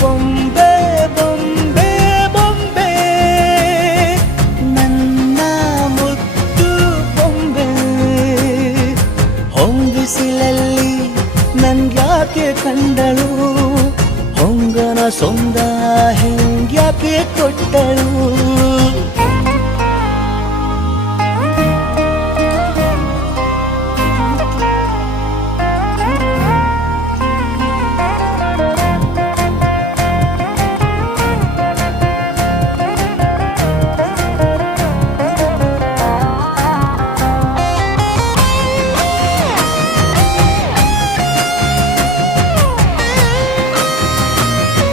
ಬೊಂಬೆ ಬೊಂಬೆ ಬೊಂಬೆ ನನ್ನ ಮುದ್ದು ಬೊಂಬೆ ಹೊಂಬಿಸಿಲಲ್ಲಿ ನನ್ಗ್ಯಾಕೆ ಕಂಡಳು ಹೊಂಗನ ಸೊಂದ ಹೆಂಗ್ಯಾಕೆ ಕೊಟ್ಟಳು